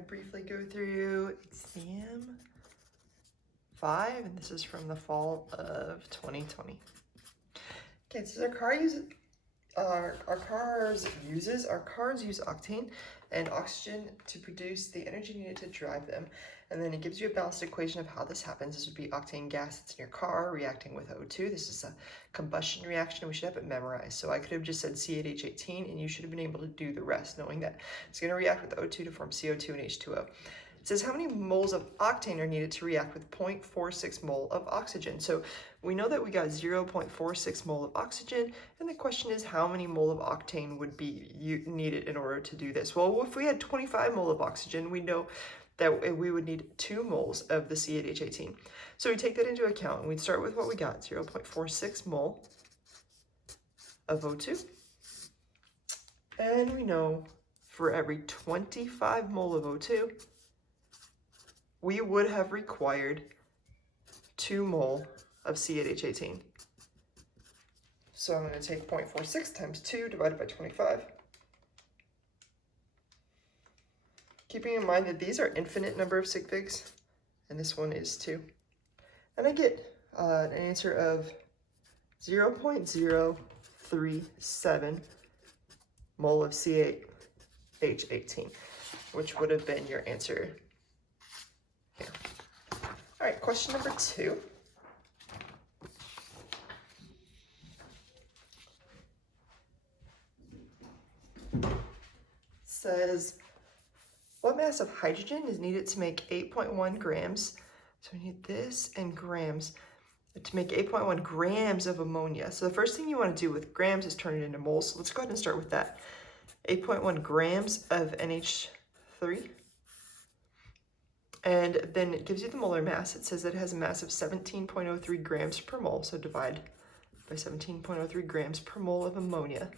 I briefly go through exam 5, and this is from the fall of 2020. Okay, so our cars use octane and oxygen to produce the energy needed to drive them. And then it gives you a balanced equation of how this happens. This would be octane gas that's in your car reacting with O2. This is a combustion reaction. We should have it memorized. So I could have just said C8H18 and you should have been able to do the rest, knowing that it's going to react with O2 to form CO2 and H2O. It says how many moles of octane are needed to react with 0.46 mole of oxygen. So we know that we got 0.46 mole of oxygen, and the question is how many mole of octane would be needed in order to do this? Well, if we had 25 mole of oxygen, we know that we would need 2 moles of the C8H18. So we take that into account, and we'd start with what we got, 0.46 mole of O2. And we know for every 25 mole of O2, we would have required 2 mole of C8H18. So I'm going to take 0.46 times 2 divided by 25. Keeping in mind that these are infinite number of sig figs, and this one is 2. And I get an answer of 0.037 mole of C8H18, which would have been your answer here. All right, question number 2. Says, what mass of hydrogen is needed to make 8.1 grams? So we need this in grams to make 8.1 grams of ammonia. So the first thing you want to do with grams is turn it into moles. So let's go ahead and start with that. 8.1 grams of NH3. And then it gives you the molar mass. It says that it has a mass of 17.03 grams per mole. So divide by 17.03 grams per mole of ammonia.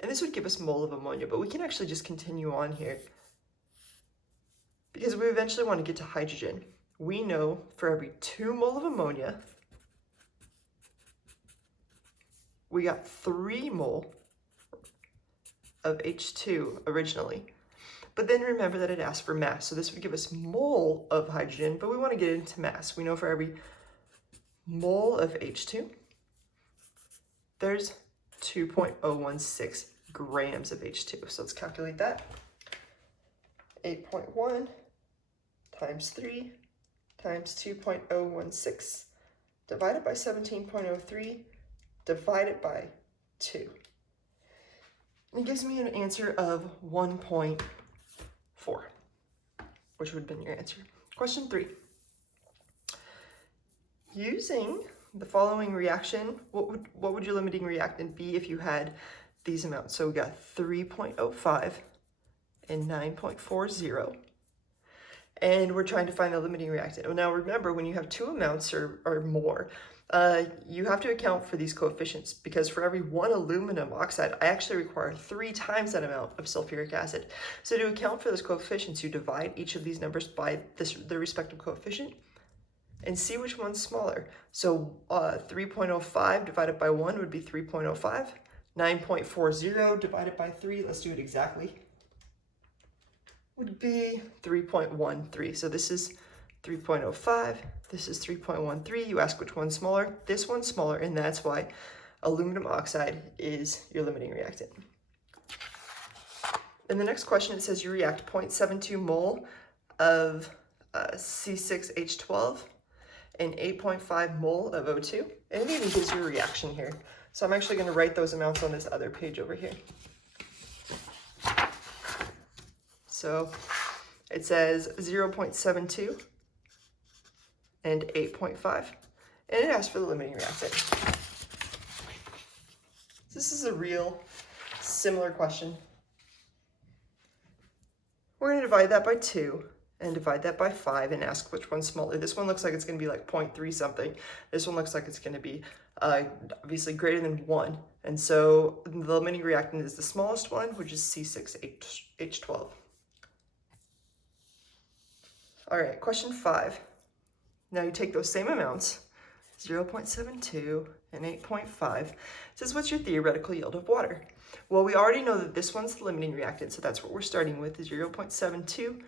And this would give us mole of ammonia, but we can actually just continue on here because we eventually want to get to hydrogen. We know for every 2 mole of ammonia, we got 3 mole of H2 originally. But then remember that it asked for mass, so this would give us mole of hydrogen, but we want to get into mass. We know for every mole of H2, there's 2.016 grams of H2. So let's calculate that. 8.1 times 3 times 2.016 divided by 17.03 divided by 2. And it gives me an answer of 1.4, which would have been your answer. Question 3. Using the following reaction, what would your limiting reactant be if you had these amounts? So we got 3.05 and 9.40. And we're trying to find the limiting reactant. Well, now remember, when you have 2 amounts or more, you have to account for these coefficients, because for every 1 aluminum oxide, I actually require 3 times that amount of sulfuric acid. So to account for those coefficients, you divide each of these numbers by the respective coefficient and see which one's smaller. So 3.05 divided by 1 would be 3.05. 9.40 divided by 3, let's do it exactly, would be 3.13. So this is 3.05, this is 3.13. You ask which one's smaller. This one's smaller, and that's why aluminum oxide is your limiting reactant. In the next question, it says you react 0.72 mole of C6H12 and 8.5 mole of O2. And it even gives you a reaction here. So I'm actually going to write those amounts on this other page over here. So it says 0.72 and 8.5, and it asks for the limiting reactant. This is a real similar question. We're going to divide that by 2 and divide that by 5 and ask which one's smaller. This one looks like it's going to be like 0.3 something. This one looks like it's going to be obviously greater than 1. And so the limiting reactant is the smallest one, which is C6H12. All right, question 5. Now you take those same amounts, 0.72 and 8.5. It says, what's your theoretical yield of water? Well, we already know that this one's the limiting reactant, so that's what we're starting with, is 0.72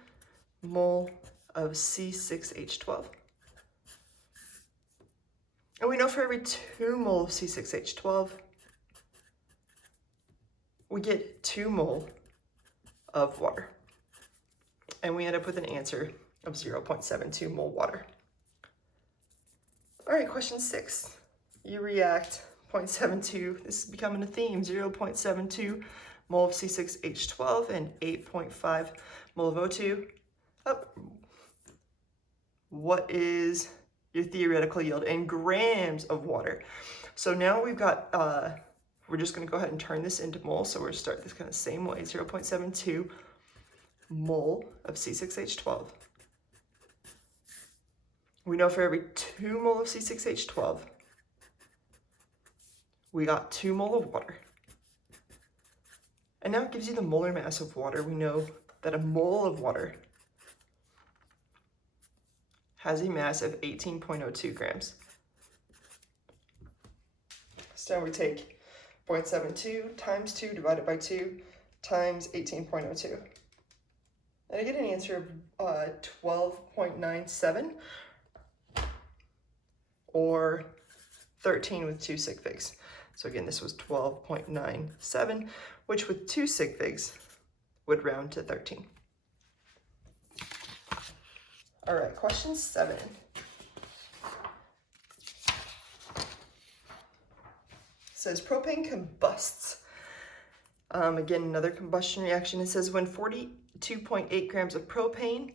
mole of C6H12. And we know for every 2 mole of C6H12, we get 2 mole of water. And we end up with an answer of 0.72 mole water. All right, question 6. You react 0.72, this is becoming a theme, 0.72 mole of C6H12 and 8.5 mole of O2. Oh, what is your theoretical yield in grams of water? So now we've got, we're just gonna go ahead and turn this into moles. So we're gonna start this kind of same way, 0.72 mole of C6H12. We know for every 2 mole of C6H12, we got 2 mole of water. And now it gives you the molar mass of water. We know that a mole of water has a mass of 18.02 grams. So now we take 0.72 times 2 divided by 2 times 18.02. And I get an answer of 12.97 or 13 with 2 sig figs. So again, this was 12.97, which with 2 sig figs would round to 13. All right, question 7. It says propane combusts. Again, another combustion reaction. It says when 42.8 grams of propane,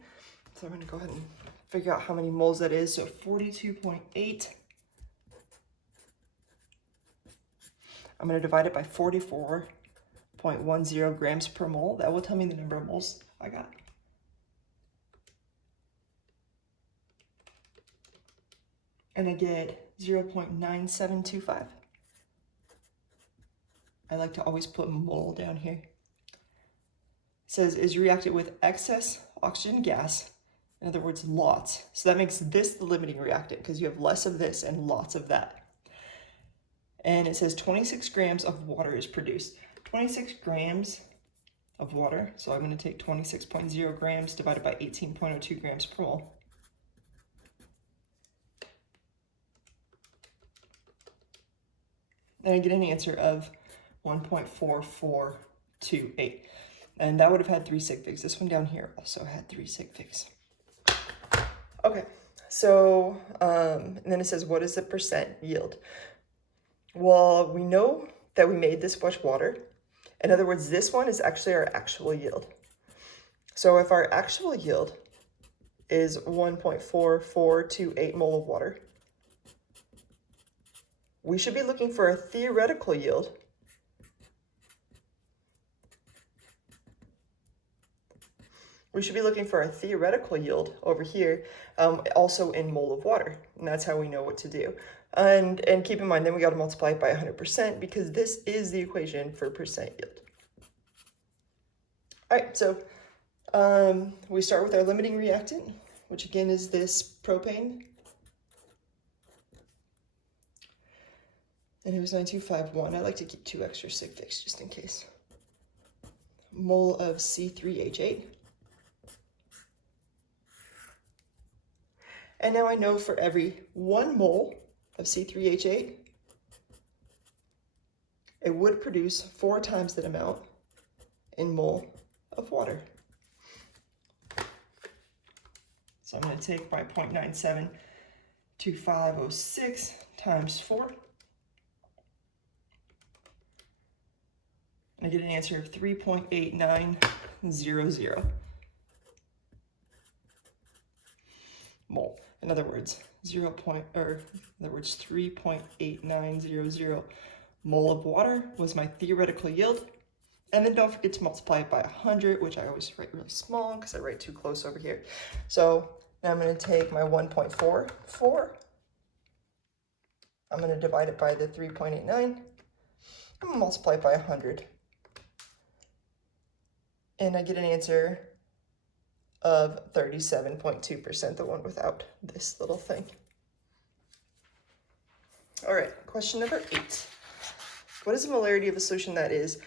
so I'm gonna go ahead and figure out how many moles that is. So 42.8, I'm gonna divide it by 44.10 grams per mole. That will tell me the number of moles I got. And I get 0.9725. I like to always put mole down here. It says is reacted with excess oxygen gas, in other words, lots. So that makes this the limiting reactant because you have less of this and lots of that. And it says 26 grams of water is produced. 26 grams of water, so I'm going to take 26.0 grams divided by 18.02 grams per mole. And I get an answer of 1.4428. And that would have had 3 sig figs. This one down here also had 3 sig figs. Okay, so, and then it says, what is the percent yield? Well, we know that we made this much water. In other words, this one is actually our actual yield. So if our actual yield is 1.4428 mole of water, we should be looking for a theoretical yield over here, also in mole of water. And that's how we know what to do. And keep in mind, then we got to multiply it by 100% because this is the equation for percent yield. All right, so we start with our limiting reactant, which again is this propane. And it was 9251. I like to keep 2 extra sig figs just in case. Mole of C3H8. And now I know for every 1 mole of C3H8, it would produce 4 times that amount in mole of water. So I'm going to take my 0.972506 times 4. I get an answer of 3.8900 mole. In other words, 3.8900 mole of water was my theoretical yield. And then don't forget to multiply it by 100, which I always write really small because I write too close over here. So now I'm going to take my 1.44. I'm going to divide it by the 3.89. I'm going to multiply it by 100. And I get an answer of 37.2%, the one without this little thing. All right, question number 8. What is the molarity of a solution that is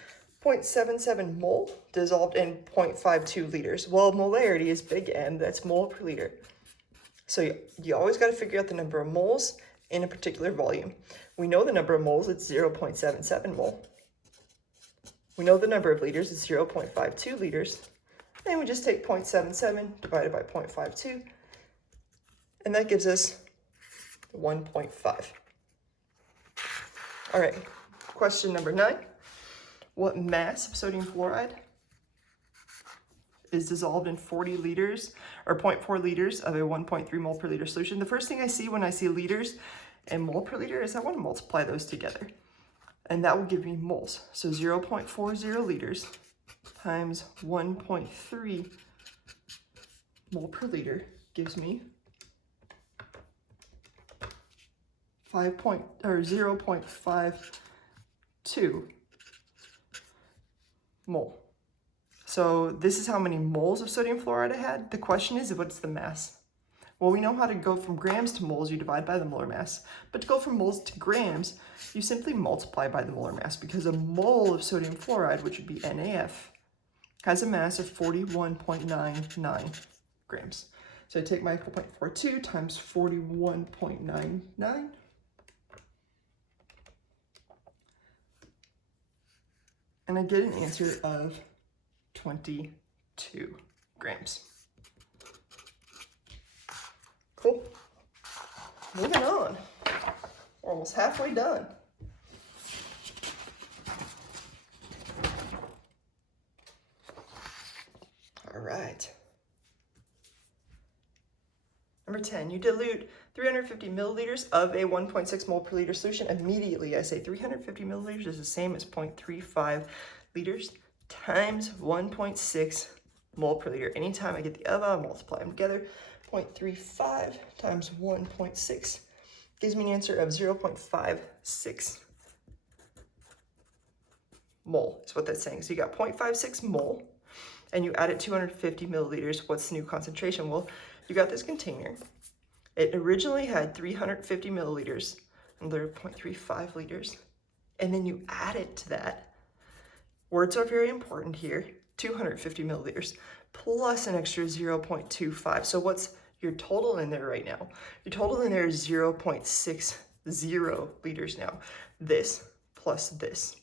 0.77 mole dissolved in 0.52 liters. Well, molarity is big M, that's mole per liter. So you always got to figure out the number of moles in a particular volume. We know the number of moles, it's 0.77 mole. We know the number of liters is 0.52 liters. And we just take 0.77 divided by 0.52, and that gives us 1.5. All right, question number 9. What mass of sodium fluoride is dissolved in 40 liters or 0.4 liters of a 1.3 mole per liter solution? The first thing I see when I see liters and mole per liter is I want to multiply those together, and that will give me moles. So 0.40 liters times 1.3 mole per liter gives me 0.52 mole. So this is how many moles of sodium fluoride I had. The question is, what's the mass? Well, we know how to go from grams to moles, you divide by the molar mass. But to go from moles to grams, you simply multiply by the molar mass, because a mole of sodium fluoride, which would be NaF, has a mass of 41.99 grams. So I take my 0.42 times 41.99. And I get an answer of 22 grams. Cool. Moving on. We're almost halfway done. All right. Number 10, you dilute 350 milliliters of a 1.6 mole per liter solution. Immediately, I say 350 milliliters is the same as 0.35 liters times 1.6 mole per liter. Anytime I get the of, I'll multiply them together. 0.35 times 1.6 gives me an answer of 0.56 mole, is what that's saying. So you got 0.56 mole, and you added 250 milliliters. What's the new concentration? Well, you got this container. It originally had 350 milliliters, and they're 0.35 liters. And then you add it to that. Words are very important here. 250 milliliters plus an extra 0.25. So what's your total in there right now? Your total in there is 0.60 liters now. This plus this.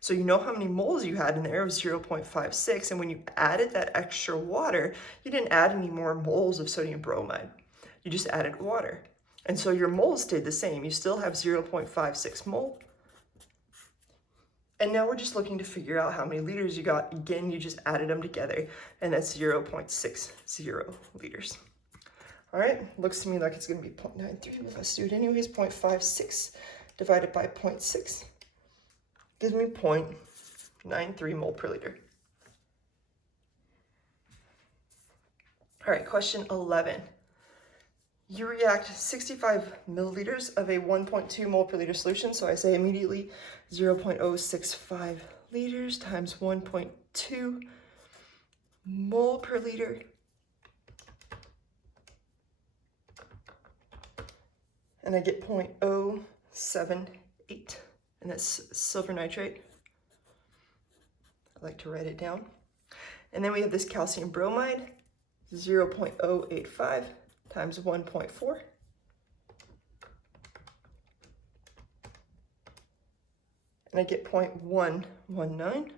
So you know how many moles you had in there of 0.56, and when you added that extra water, you didn't add any more moles of sodium bromide. You just added water. And so your moles stayed the same. You still have 0.56 mole. And now we're just looking to figure out how many liters you got. Again, you just added them together, and that's 0.60 liters. All right, looks to me like it's gonna be 0.93, but let's do it anyways. 0.56 divided by 0.6 gives me 0.93 mole per liter. All right, question 11. You react 65 milliliters of a 1.2 mole per liter solution. So I say immediately 0.065 liters times 1.2 mole per liter. And I get 0.078, and that's silver nitrate. I like to write it down. And then we have this calcium bromide, 0.085 times 1.4. And I get 0.119.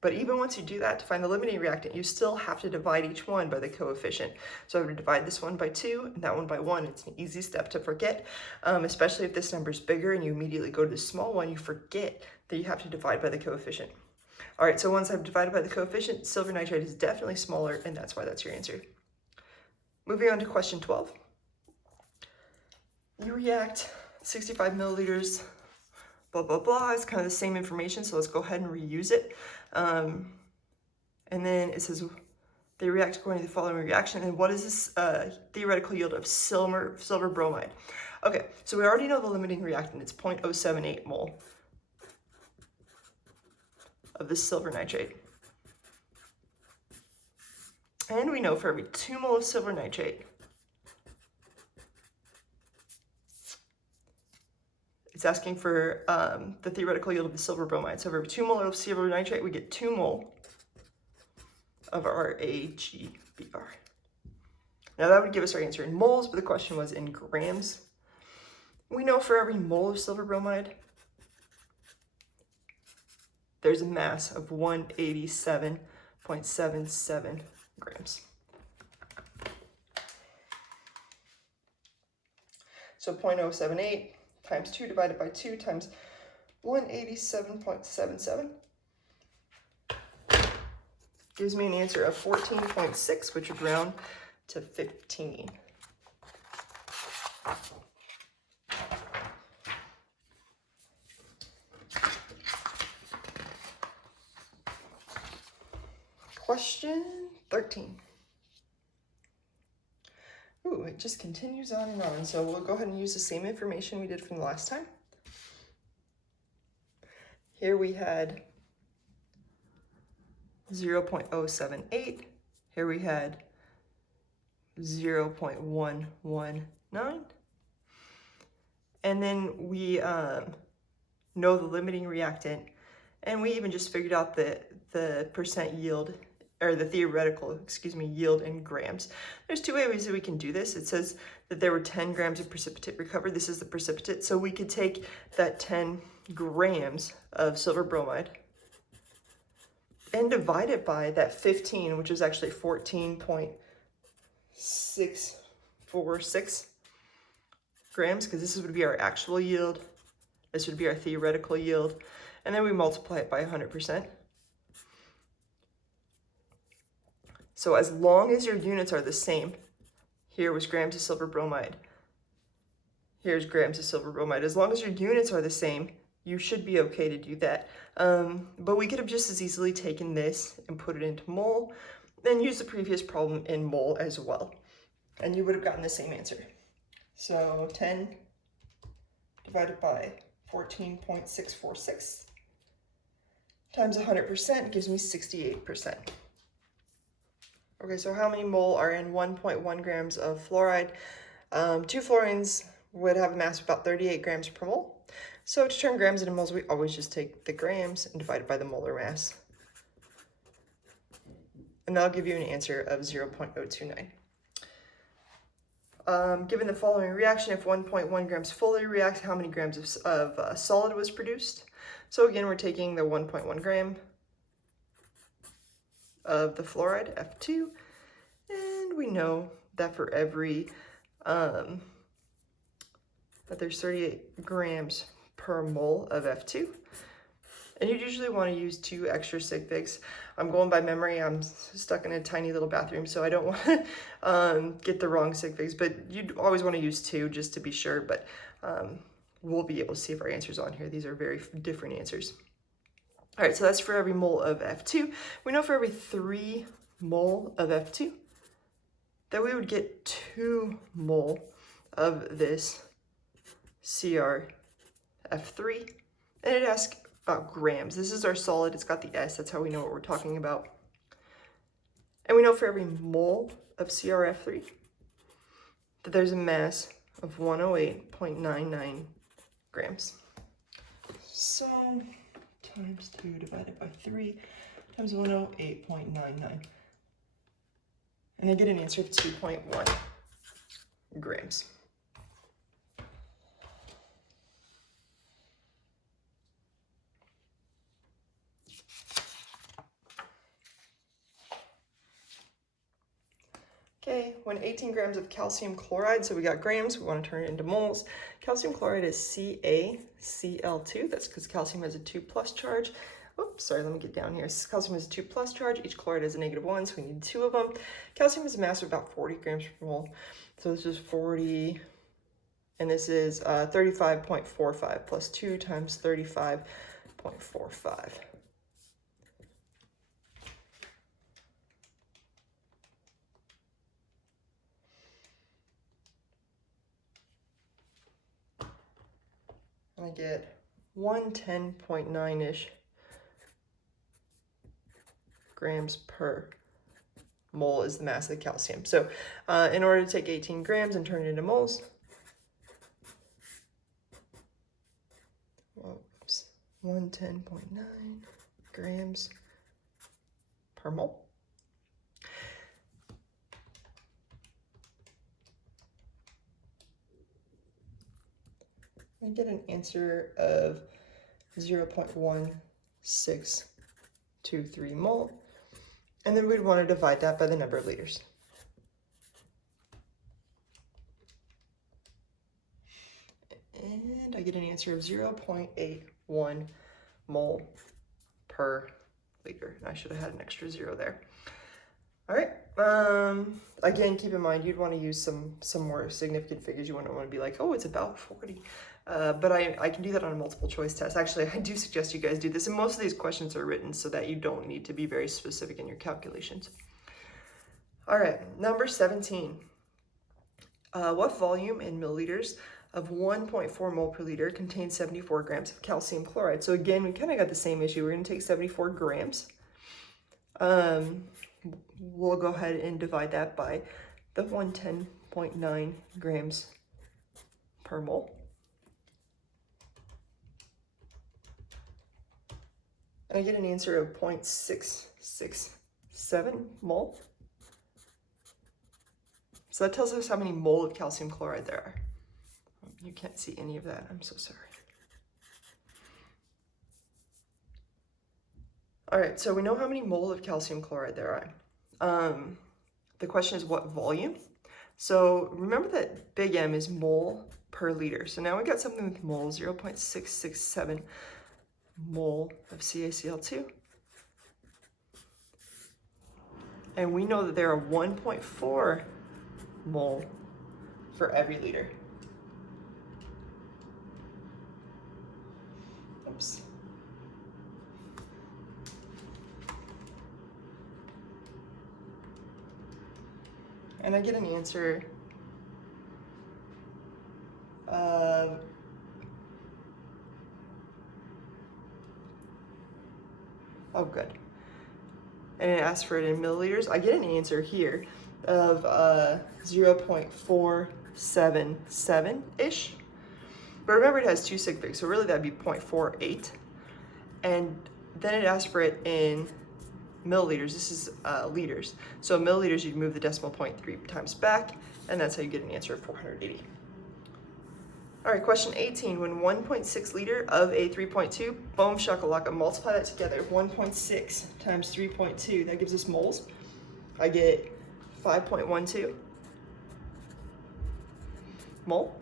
But even once you do that, to find the limiting reactant, you still have to divide each one by the coefficient. So I would divide this one by 2 and that one by 1. It's an easy step to forget, especially if this number is bigger and you immediately go to the small one, you forget that you have to divide by the coefficient. All right, so once I've divided by the coefficient, silver nitrate is definitely smaller, and that's why that's your answer. Moving on to question 12. You react 65 milliliters, blah, blah, blah. It's kind of the same information, so let's go ahead and reuse it. And then it says they react according to the following reaction. And what is this theoretical yield of silver bromide? Okay, so we already know the limiting reactant. It's 0.078 mole of this silver nitrate. And we know for every 2 mole of silver nitrate, it's asking for the theoretical yield of the silver bromide. So for every 2 molar of silver nitrate, we get 2 mole of our AgBr. Now that would give us our answer in moles, but the question was in grams. We know for every mole of silver bromide, there's a mass of 187.77 grams. So 0.078 times 2 divided by 2 times 187.77 gives me an answer of 14.6, which would round to 15. Question 13. Ooh, it just continues on and on. So we'll go ahead and use the same information we did from the last time. Here we had 0.078. Here we had 0.119. And then we know the limiting reactant, and we even just figured out the percent yield, or the theoretical, yield in grams. There's 2 ways that we can do this. It says that there were 10 grams of precipitate recovered. This is the precipitate. So we could take that 10 grams of silver bromide and divide it by that 15, which is actually 14.646 grams, because this would be our actual yield. This would be our theoretical yield. And then we multiply it by 100%. So as long as your units are the same, here was grams of silver bromide, here's grams of silver bromide. As long as your units are the same, you should be okay to do that. But we could have just as easily taken this and put it into mole, and use the previous problem in mole as well. And you would have gotten the same answer. So 10 divided by 14.646 times 100% gives me 68%. Okay, so how many mole are in 1.1 grams of fluoride? 2 fluorines would have a mass of about 38 grams per mole. So to turn grams into moles, we always just take the grams and divide it by the molar mass. And that'll give you an answer of 0.029. Given the following reaction, if 1.1 grams fully reacts, how many grams of solid was produced? So again, we're taking the 1.1 gram of the fluoride, F2, and we know that for every, that there's 38 grams per mole of F2. And you'd usually want to use 2 extra sig figs. I'm going by memory. I'm stuck in a tiny little bathroom, so I don't want to get the wrong sig figs, but you'd always want to use 2 just to be sure, but we'll be able to see if our answer's on here. These are very different answers. All right, so that's for every mole of F2. We know for every 3 mole of F2 that we would get 2 mole of this CrF3. And it asks about grams. This is our solid, it's got the S, that's how we know what we're talking about. And we know for every mole of CrF3 that there's a mass of 108.99 grams. So times 2 divided by 3 times 108.99. And I get an answer of 2.1 grams. Okay, when 18 grams of calcium chloride, so we got grams, we want to turn it into moles. Calcium chloride is CaCl2, that's because calcium has a 2+ charge. Oops, sorry, let me get down here. Calcium has a 2+ charge, each chloride has a -1, so we need 2 of them. Calcium has a mass of about 40 grams per mole. So this is 40, and this is 35.45 plus 2 times 35.45. I get 110.9-ish grams per mole is the mass of the calcium. So in order to take 18 grams and turn it into moles, 110.9 grams per mole. I get an answer of 0.1623 mole, and then we'd want to divide that by the number of liters. And I get an answer of 0.81 mole per liter. I should have had an extra 0 there. All right. Again, keep in mind you'd want to use some more significant figures. You wouldn't want to be like, oh, it's about 40. But I can do that on a multiple choice test. Actually, I do suggest you guys do this, and most of these questions are written so that you don't need to be very specific in your calculations. All right, number 17. What volume in milliliters of 1.4 mole per liter contains 74 grams of calcium chloride? So again, we kind of got the same issue. We're going to take 74 grams. We'll go ahead and divide that by the 110.9 grams per mole. And I get an answer of 0.667 mole. So that tells us how many mole of calcium chloride there are. You can't see any of that, I'm so sorry. All right, so we know how many mole of calcium chloride there are. The question is what volume? So remember that big M is mole per liter. So now we got something with mole, 0.667 mole of CaCl2. And we know that there are 1.4 mole for every liter. Oops. And I get an answer of oh, good. And it asks for it in milliliters. I get an answer here of 0.477-ish. But remember, it has two sig figs, so really that'd be 0.48. And then it asks for it in milliliters. This is liters. So milliliters, you'd move the decimal point 3 times back, and that's how you get an answer of 480. All right, question 18. When 1.6 liter of a 3.2, boom shakalaka, multiply that together. 1.6 times 3.2, that gives us moles. I get 5.12 mole.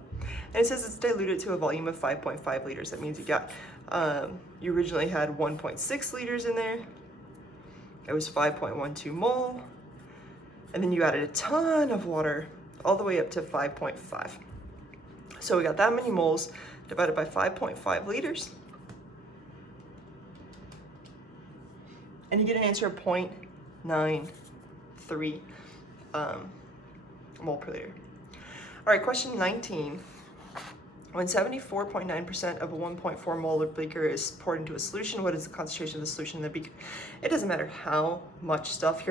And it says it's diluted to a volume of 5.5 liters. That means you got, you originally had 1.6 liters in there. It was 5.12 mole. And then you added a ton of water all the way up to 5.5. So we got that many moles divided by 5.5 liters. And you get an answer of 0.93 mole per liter. All right, question 19. When 74.9% of a 1.4 molar beaker is poured into a solution, what is the concentration of the solution in the beaker? It doesn't matter how much stuff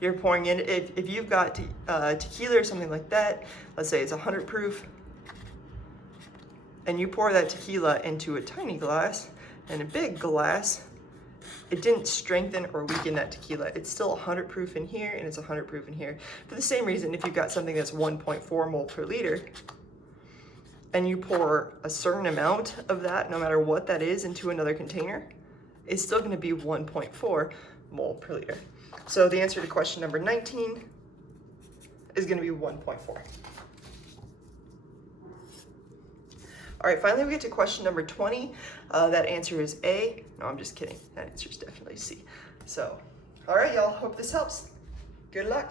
you're pouring in. If you've got tequila or something like that, let's say it's 100 proof, and you pour that tequila into a tiny glass and a big glass, it didn't strengthen or weaken that tequila. It's still 100 proof in here, and it's 100 proof in here. For the same reason, if you've got something that's 1.4 mole per liter, and you pour a certain amount of that, no matter what that is, into another container, it's still gonna be 1.4 mole per liter. So the answer to question number 19 is gonna be 1.4. All right, finally we get to question number 20. That answer is A. No, I'm just kidding. That answer is definitely C. So, all right, y'all, hope this helps. Good luck.